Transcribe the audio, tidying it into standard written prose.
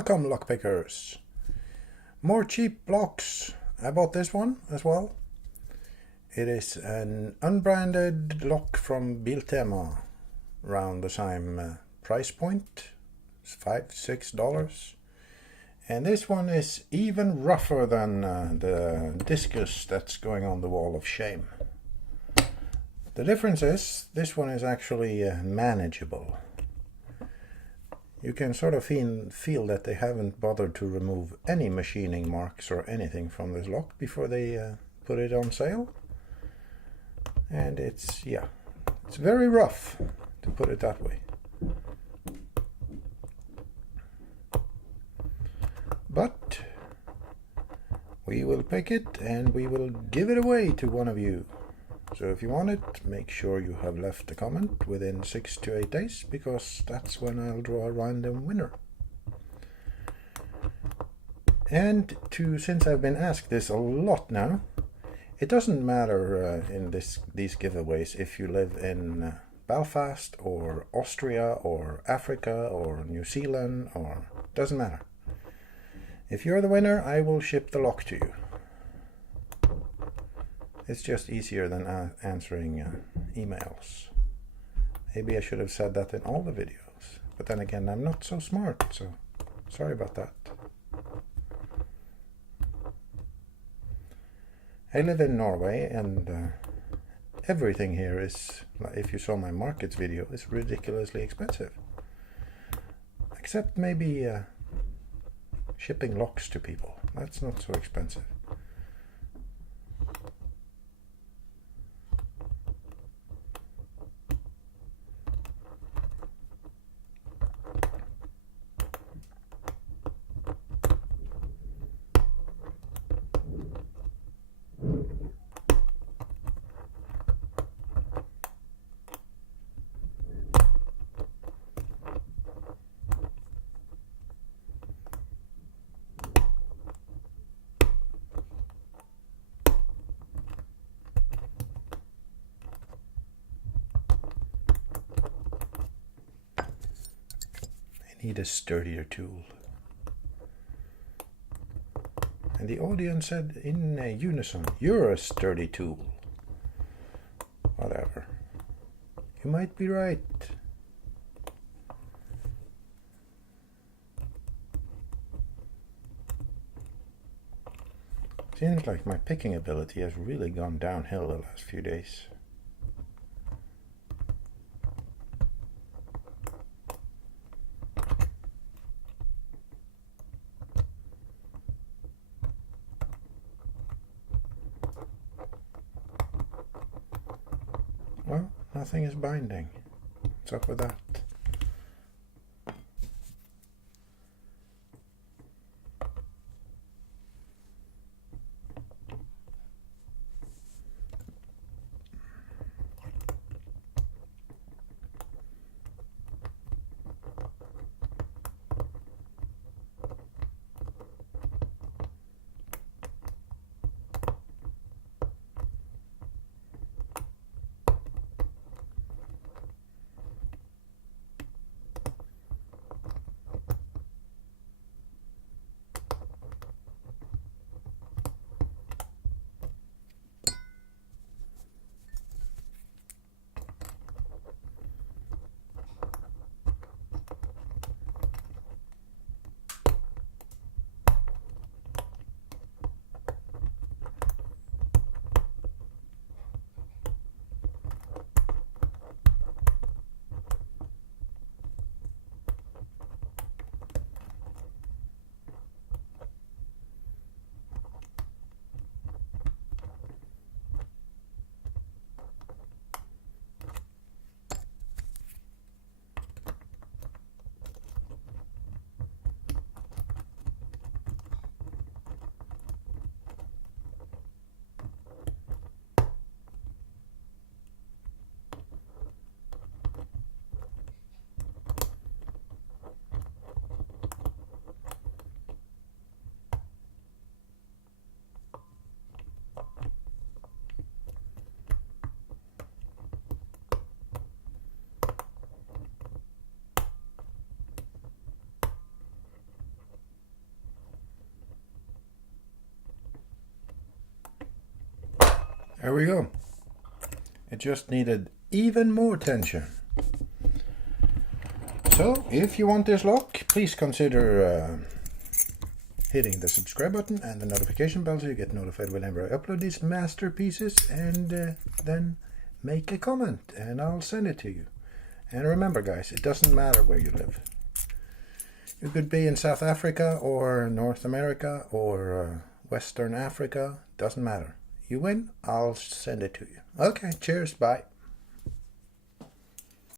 Welcome, lockpickers. More cheap locks. I bought this one as well. It is an unbranded lock from Biltema, around the same price point. It's $5–6. And this one is even rougher than the discus that's going on the wall of shame. The difference is this one is actually manageable. You can sort of feel that they haven't bothered to remove any machining marks or anything from this lock before they put it on sale. And it's very rough, to put it that way. But we will pick it and we will give it away to one of you. So if you want it, make sure you have left a comment within 6 to 8 days, because that's when I'll draw a random winner. And since I've been asked this a lot now, it doesn't matter in these giveaways if you live in Belfast or Austria or Africa or New Zealand, or doesn't matter. If you're the winner, I will ship the lock to you. It's just easier than answering emails. Maybe I should have said that in all the videos. But then again, I'm not so smart, so sorry about that. I live in Norway, and everything here is, if you saw my markets video, is ridiculously expensive. Except maybe shipping locks to people. That's not so expensive. Need a sturdier tool. And the audience said in unison, "You're a sturdy tool." Whatever. You might be right. Seems like my picking ability has really gone downhill the last few days. Well, nothing is binding. What's up with that? There we go. It just needed even more tension. So, if you want this lock, please consider hitting the subscribe button and the notification bell so you get notified whenever I upload these masterpieces, and then make a comment and I'll send it to you. And remember guys, it doesn't matter where you live. You could be in South Africa or North America or Western Africa, doesn't matter. You win, I'll send it to you. Okay, cheers, bye.